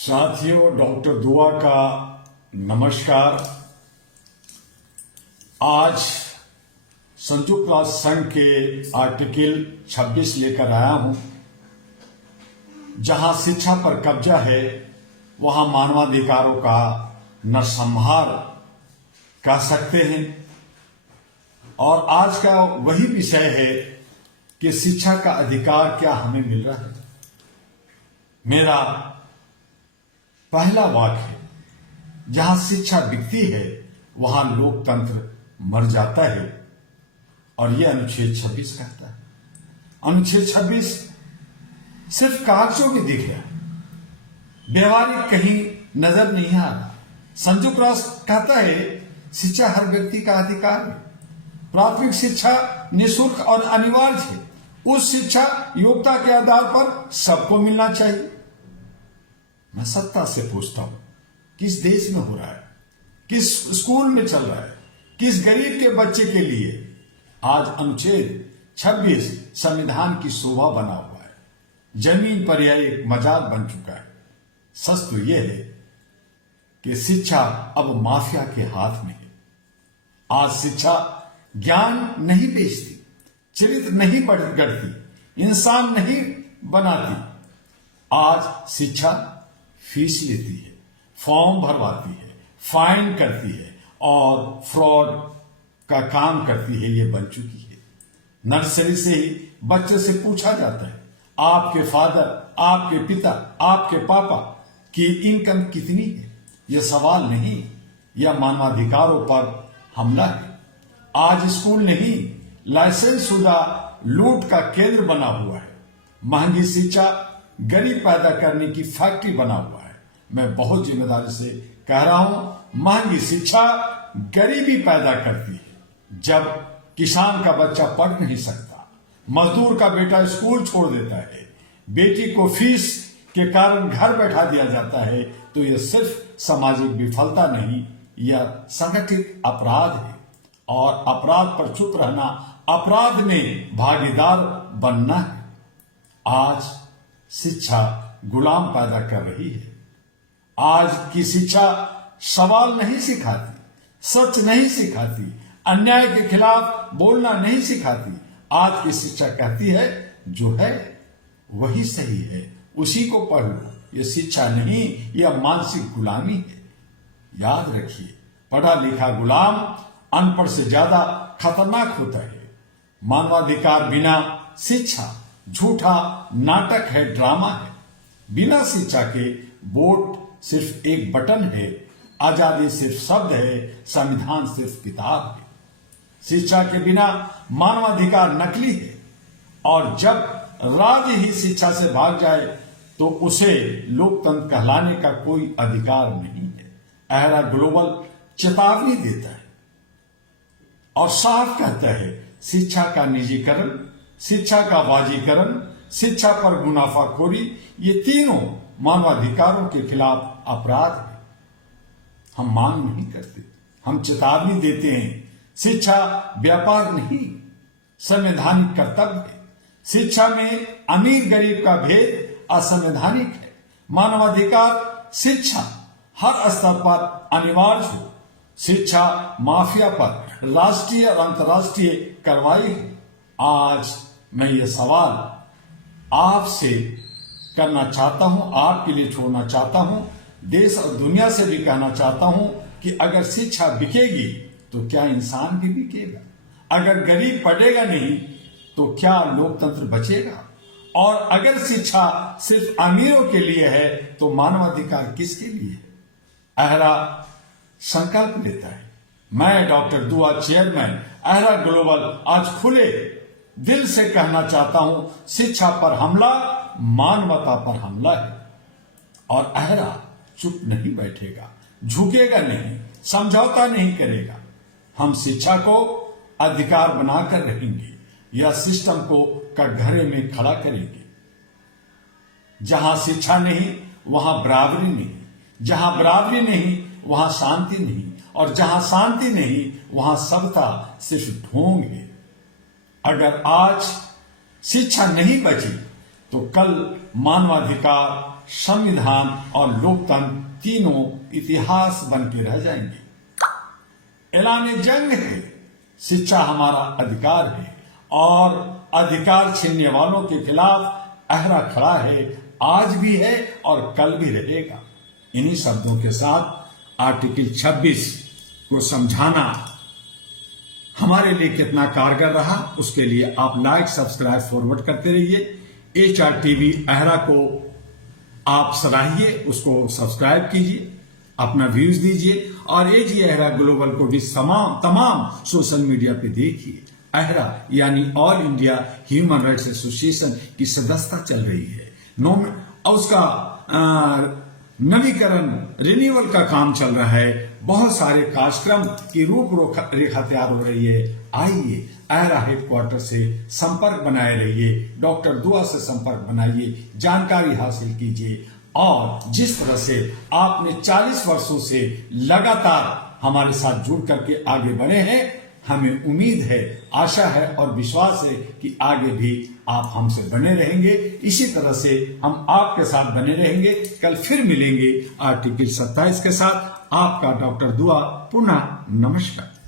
साथियों, डॉक्टर दुआ का नमस्कार। आज संयुक्त राष्ट्र संघ के आर्टिकल 26 लेकर आया हूं। जहां शिक्षा पर कब्जा है वहां मानवाधिकारों का नरसंहार कह सकते हैं। और आज का वही विषय है कि शिक्षा का अधिकार क्या हमें मिल रहा है। मेरा पहला वाक्य है, जहां शिक्षा बिकती है वहां लोकतंत्र मर जाता है। और यह अनुच्छेद 26 कहता है। अनुच्छेद 26 सिर्फ कागजों में दिख रहा है, व्यवहारिक कहीं नजर नहीं आ रहा। संयुक्त राष्ट्र कहता है शिक्षा हर व्यक्ति का अधिकार है। प्राथमिक शिक्षा निःशुल्क और अनिवार्य है। उस शिक्षा योग्यता के आधार पर सबको मिलना चाहिए। मैं सत्ता से पूछता हूं, किस देश में हो रहा है, किस स्कूल में चल रहा है, किस गरीब के बच्चे के लिए आज अनुच्छेद 26 संविधान की शोभा बना हुआ है। जमीन पर यह एक मजाक बन चुका है। सच तो यह है कि शिक्षा अब माफिया के हाथ में है। आज शिक्षा ज्ञान नहीं बेचती, चरित्र नहीं गढ़ती, इंसान नहीं बनाती। आज शिक्षा फीस लेती है, फॉर्म भरवाती है, फाइन करती है और फ्रॉड का काम करती है। ये बन चुकी है। नर्सरी से ही बच्चे से पूछा जाता है, आपके फादर, आपके पिता, आपके पापा की इनकम कितनी है। यह सवाल नहीं, यह मानवाधिकारों पर हमला है। आज स्कूल नहीं, लाइसेंस शुदा लूट का केंद्र बना हुआ है। महंगी शिक्षा गरीब पैदा करने की फैक्ट्री बना हुआ है। मैं बहुत जिम्मेदारी से कह रहा हूं, महंगी शिक्षा गरीबी पैदा करती है। जब किसान का बच्चा पढ़ नहीं सकता, मजदूर का बेटा स्कूल छोड़ देता है, बेटी को फीस के कारण घर बैठा दिया जाता है, तो यह सिर्फ सामाजिक विफलता नहीं, यह संगठित अपराध है। और अपराध पर चुप रहना अपराध में भागीदार बनना है। आज शिक्षा गुलाम पैदा कर रही है। आज की शिक्षा सवाल नहीं सिखाती, सच नहीं सिखाती, अन्याय के खिलाफ बोलना नहीं सिखाती। आज की शिक्षा कहती है जो है वही सही है, उसी को पढ़ लो। यह शिक्षा नहीं, यह मानसिक गुलामी है। याद रखिए, पढ़ा लिखा गुलाम अनपढ़ से ज्यादा खतरनाक होता है। मानवाधिकार बिना शिक्षा झूठा नाटक है, ड्रामा है। बिना शिक्षा के वोट सिर्फ एक बटन है, आजादी सिर्फ शब्द है, संविधान सिर्फ किताब है। शिक्षा के बिना मानवाधिकार नकली है। और जब राज्य ही शिक्षा से भाग जाए तो उसे लोकतंत्र कहलाने का कोई अधिकार नहीं है। अहरा ग्लोबल चेतावनी देता है और साफ कहता है, शिक्षा का निजीकरण, शिक्षा का बाजीकरण, शिक्षा पर मुनाफाखोरी, ये तीनों मानवाधिकारों के खिलाफ अपराध है। हम मांग नहीं करते, हम चेतावनी देते हैं। शिक्षा व्यापार नहीं, संवैधानिक कर्तव्य है। शिक्षा में अमीर गरीब का भेद असंवैधानिक है। मानवाधिकार शिक्षा हर स्तर पर अनिवार्य हो। शिक्षा माफिया पर राष्ट्रीय और अंतर्राष्ट्रीय कार्रवाई है। आज मैं ये सवाल आपसे करना चाहता हूं, आपके लिए छोड़ना चाहता हूं, देश और दुनिया से भी कहना चाहता हूं कि अगर शिक्षा बिकेगी तो क्या इंसान भी बिकेगा? अगर गरीब पढ़ेगा नहीं तो क्या लोकतंत्र बचेगा? और अगर शिक्षा सिर्फ अमीरों के लिए है तो मानवाधिकार किसके लिए है? अहरा संकल्प लेता है। मैं डॉक्टर दुआ, चेयरमैन अहरा ग्लोबल, आज खुले दिल से कहना चाहता हूं, शिक्षा पर हमला मानवता पर हमला है। और अहरा चुप नहीं बैठेगा, झुकेगा नहीं, समझौता नहीं करेगा। हम शिक्षा को अधिकार बनाकर रहेंगे, या सिस्टम को कटघरे में खड़ा करेंगे। जहां शिक्षा नहीं वहां बराबरी नहीं, जहां बराबरी नहीं वहां शांति नहीं, और जहां शांति नहीं वहां सबका सिर्फ ढोंग है। अगर आज शिक्षा नहीं बची तो कल मानवाधिकार संविधान और लोकतंत्र तीनों इतिहास बन के रह जाएंगे। ऐलान जंग है, शिक्षा हमारा अधिकार है और अधिकार छीनने वालों के खिलाफ अहरा खड़ा है, आज भी है और कल भी रहेगा। इन्हीं शब्दों के साथ आर्टिकल 26 को समझाना हमारे लिए कितना कारगर रहा, उसके लिए आप लाइक, सब्सक्राइब, फॉरवर्ड करते रहिए। HRTV अहरा को आप सराहिए, उसको सब्सक्राइब कीजिए, अपना व्यूज दीजिए और AG अहरा ग्लोबल को भी तमाम सोशल मीडिया पे देखिए। अहरा यानी all India human rights association की सदस्यता चल रही है, और उसका नवीकरण रिन्यूअल का काम चल रहा है। बहुत सारे कार्यक्रम की रूपरेखा तैयार हो रही है। आइए अहरा हेडक्वार्टर से संपर्क बनाए रहिए, डॉक्टर दुआ से संपर्क बनाइए, जानकारी हासिल कीजिए और जिस तरह से आपने 40 वर्षों से लगातार हमारे साथ जुड़ करके आगे बढ़े हैं, हमें उम्मीद है, आशा है और विश्वास है कि आगे भी आप हमसे बने रहेंगे। इसी तरह से हम आपके साथ बने रहेंगे। कल फिर मिलेंगे आर्टिकल 27 के साथ। आपका डॉक्टर दुआ, पुनः नमस्कार।